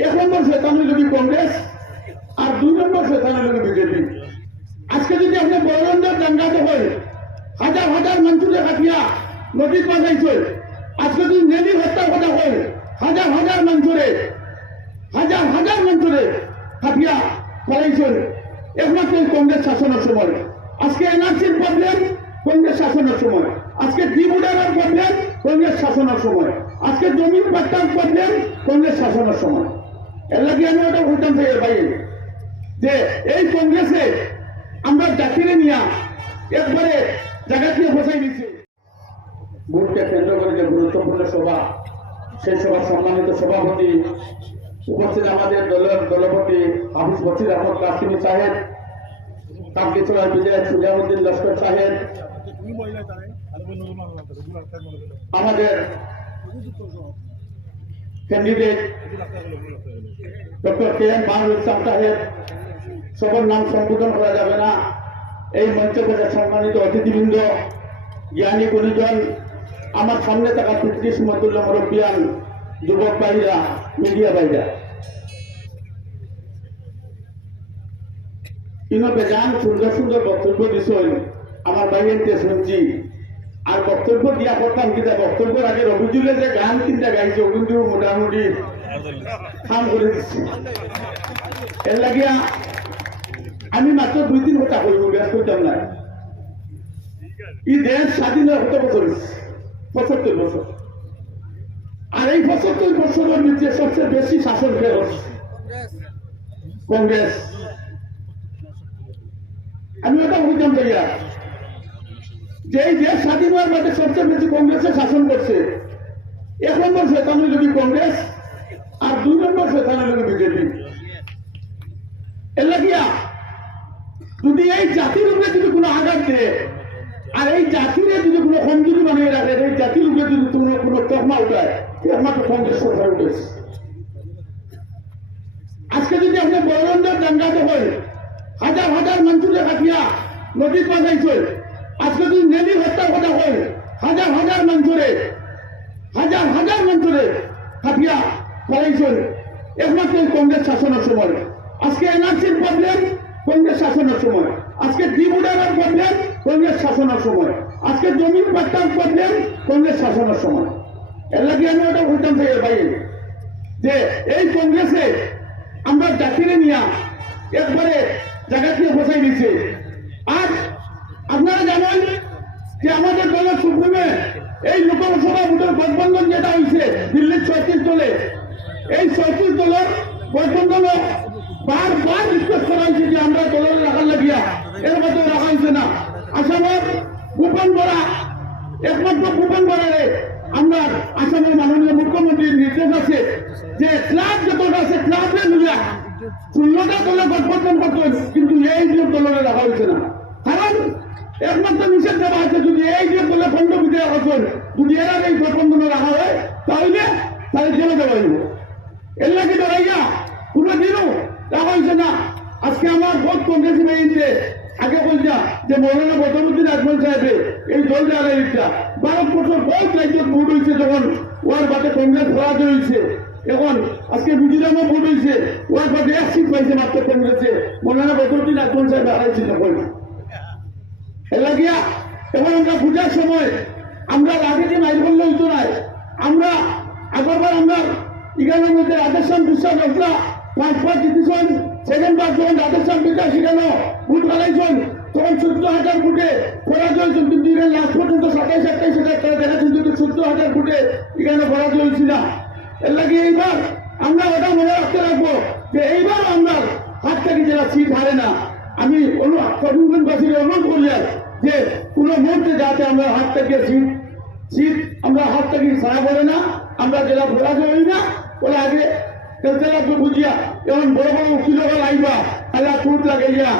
এক নম্বর শৈতানি লোক কংগ্রেস আর দুই নম্বর শৈতানি লোক বিজেপি? আজকে যদি আপনি বড়বন্দের দাঙ্গাতে হয়, হাজার হাজার মন্ত্রীরে কাটিয়া নদীত বাজাইছে আজকে যদি নেলি হত্যা কথা হয়, হাজার হাজার মন্ত্রীরে হাজার হাজার মন্ত্রীরে কাটিয়া ফলাইছে একমাত্র কংগ্রেস শাসনের সময়। আজকে এনআরসির প্রবলেম কংগ্রেস শাসনের সময়। আজকে ডিমুডারের প্রবলেম কংগ্রেস শাসনের সময়। আজকে জমির পাট্টার প্রবলেম কংগ্রেস শাসনের সময়। এর লাগে আমি ওটা বলতাম থেকে বাইরে যে এই কংগ্রেসে আমরা জাতিরে নিয়া একবারে জায়গা দিয়ে বসাই দিচ্ছি। ভোটকে কেন্দ্র করে যে গুরুত্বপূর্ণ সভা, সেই সভার সম্মানিত সভাপতি, উপস্থিত আমাদের দলের দলপতি হাফিজ বসির আহমদ কাসিমি সাহেব কামকিছড়ার বিজয় সুজাউদ্দিন লস্কর সাহেব, আমাদের candidate doctor K M Banul Islam Saheb সবার নাম সম্বোধন করা যাবে না। এই মঞ্চ থেকে সম্মানিত অতিথিবৃন্দ, জ্ঞানী গুণীজন, আমার সামনে থাকা পিতৃ সমতুল্য মুরব্বিয়ান, যুবক ভাইরা, মিডিয়া ভাইরা। ইনো বেজান সুন্দর সুন্দর বক্তব্য দিছই আমার বাইরে শুনছি। আর বক্তব্য দিয়া করতাম কিনা বক্তব্যের আগে রবিজুলে যে গান তিনটা গাইছে ওগুলো মোটামুটি আমি মাত্র দুই তিন কথা কইব ব্যাস করতাম না স্বাধীন হয়ে কত বছর? পঁচাত্তর বছর আর এই পঁচাত্তর বছরের মধ্যে সবচেয়ে বেশি শাসন কংগ্রেস আমি ওটা বুঝতাম ভাইয়া যে এই দেশ স্বাধীন হওয়ার মধ্যে সবচেয়ে বেশি কংগ্রেসে শাসন করছে এক নম্বর শৈতানি লোক কংগ্রেস আর দুই নম্বর শৈতানি লোক বিজেপি এর লাগিয়া যদি এই জাতির উপরে যদি কোনো আঘাত দেয় আর এই জাতিরে যদি কোনো কমজোরি বানিয়ে রাখে এই জাতির উপরে যদি কোনো একমাত্র কংগ্রেস আজকে যদি আপনি বড়বন্দের দাঙ্গাতে হয়, হাজার হাজার মন্ত্রীরে কাটিয়া নদীত বাজাইছে আজকে যদি নেলি হত্যা কথা হয়, হাজার হাজার মন্ত্রীরে হাজার হাজার মন্ত্রীরে কাটিয়া ফলাইছে একমাত্র কংগ্রেস শাসনের সময়। আজকে এনআরসির প্রবলেম কংগ্রেস শাসনের সময়। আজকে ডিমুডারের প্রবলেম কংগ্রেস শাসনের সময়। আজকে জমির পাট্টার প্রবলেম কংগ্রেস শাসনের সময়। লাগে আমি ওটা বলতাম থেকে বাইরে যে এই কংগ্রেসে আমরা জাতিরে নিয়া একবারে জায়গা দিয়ে বসাই দিচ্ছে আর আপনারা জানেন যে আমাদের দলের সুপ্রিমে এই লোকসভা ভোটের গঠবন্ধন যেটা হয়েছে, দিল্লির ছয়ত্রিশ দলে, এই ছয়ত্রিশ দলের গঠবন্ধন বারবার রিকোয়েস্ট করা হয়েছে যে আমরা দলের রাখার লাগিয়া এর মধ্যে আমরা আসামের মাননীয় মুখ্যমন্ত্রীর নির্দেশ আছে যে ক্লাব যতটা আছে ক্লাবে মিলিয়া ষোলোটা দলে গঠবন্ধন করতেন কিন্তু এই যে দলের রাখা হয়েছে না। কারণ, একমাত্র নিষেধ দেওয়া আছে, যদি এই যে দলে খণ্ড বিদায় হচ্ছেন যদি এরা এই গঠবন্ধনে রাখা হয়, তাহলে তাহলে জেলে দেওয়া হইব। এর লাগে দাঁড়াইয়া কোনো দিনও রাখা হয়েছে না। আজকে আমার ভোট কংগ্রেস মেয়েছে আগে বলছা যে মৌলানা বদরুদ্দিন আজমল সাহেবে এই দল যারা এইটা বারো বছর বহুত রাজ্য ভোট হয়েছে যখন ওয়ার বাদে কংগ্রেস পরাজয় হয়েছে। এখন আজকে মিজোরামও ভোট হয়েছে। ওয়ার বাদে এক সিট পাইছে মাত্র কংগ্রেসে। মৌলানা বদরুদ্দিন আজমল সাহেব হারাইছে তখন। এলাকিয়া এবং আমরা পূজার সময়, আমরা আগে যে মাইল বললে হইতো নাই আমরা আগরবার আমরা এখানের মধ্যে রাজস্থান বিশ্বাস আমরা পাঁচ পাঁচ জিতেছেন। সেকেন্ড বার যখন রাজস্থান বিচার সেখানে ভোট ফেলাইছেন তখন চোদ্দ হাজার ফুটে পরাজয় হয়েছেন কিন্তু এখানে লাস্ট পর্যন্ত সাতাইশ আঠাইশ হাজার টাকা দেখাচ্ছেন কিন্তু চোদ্দ হাজার ফুটে এখানে পরাজয় হয়েছিল না। এর লাগে এইবার আমরা ওটা মনে রাখতে রাখব যে এইবার আমরা হাত থেকে যারা সিট হারে না। আমি করিমগঞ্জবাসীর অনুরোধ করি আর যে কোনো মুহূর্তে যাতে আমরা হাত থেকে সিট সিট আমরা হাত থেকে ছাড়া করে না, আমরা জেলা পরাজয় হই না। ওরা আগে তেলতেলা বুঝিয়া, এমন বড় বড় উকিল আইবা, আল্লাহ চুট লাগাইয়া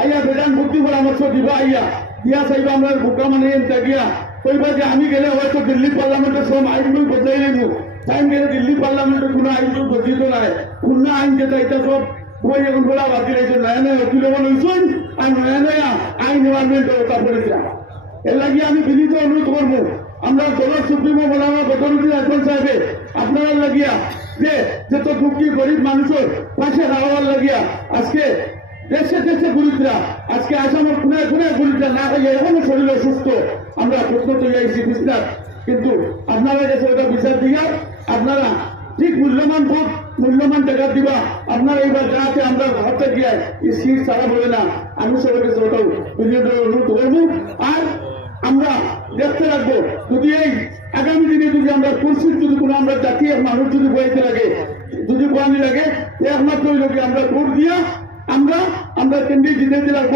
আইয়া বেদান বুদ্ধি পরামর্শ দিবা, আইয়া, দিয়া চাইবা আমরা বুকা মানে এনতে গিয়া, কইবা যে আমি গেলে হয়তো দিল্লি পার্লামেন্টের সব আইন বই বদলাই নেব টাইম গেলে দিল্লি পার্লামেন্টের কোনো আইন বই বদলিত নাই পূর্ণ আইন যেটা এটা সব বই এখন বলা বাকি রয়েছে নয়া নয়া উকিল হইছেন আর নয়া নয়া আইন এনভারমেন্ট ওটা পড়েছে এর লাগে আমি বিনীত অনুরোধ করব আমরা দলের সুপ্রিমো বলামা আজমল সাহেবে, আপনারা লাগিয়া যে যত দুঃখী গরিব মানুষের পাশে হাওয়ার লাগিয়া আজকে দেশে দেশে গরিবরা আজকে আসামের খুনে খুনে গরিবরা না খাইয়া এখনও শরীর অসুস্থ। আমরা প্রশ্ন তুলে বিস্তার কিন্তু আপনারা কাছে ওটা বিচার দিয়া, আপনারা ঠিক মূল্যবান ভোট মূল্যবান টাকা দিবা। আপনারা এইবার যাতে আমরা হাতে গিয়ে এই সিট ছাড়া বলে না, আমি সবার কাছে ওটাও অনুরোধ করব। আর আমরা দেখতে রাখব যদি এই আগামী দিনে যদি আমরা কুলসির যদি কোনো আমরা জাতীয় মানুষ যদি বইতে লাগে, যদি বয়ানি লাগে একমাত্র লোকে আমরা ভোট দিয়া আমরা আমরা কেন্দ্রে জিতে রাখব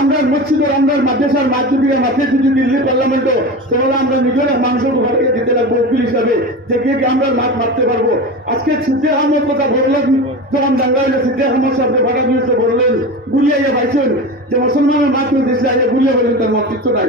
আমরা মসজিদের আমরা মাদ্রাসার মাধ্যমিকের মাধ্যমে যদি দিল্লি পার্লামেন্ট তাহলে আমরা নিজের মানুষের ঘরে দিতে রাখব উকিল হিসাবে। যে গিয়ে আমরা মাঠ মারতে পারব। আজকে সিদ্ধে আহমদ কথা বললেন, যখন দাঙ্গা হইলে, সিদ্ধে আহমদ সাহেব ভাড়া দিয়ে বললেন গুলিয়াইয়া পাইছেন। যে মুসলমানের করে দিয়েছিল আইয়া গুলিয়া বললেন, তার মস্তিত্ব নাই।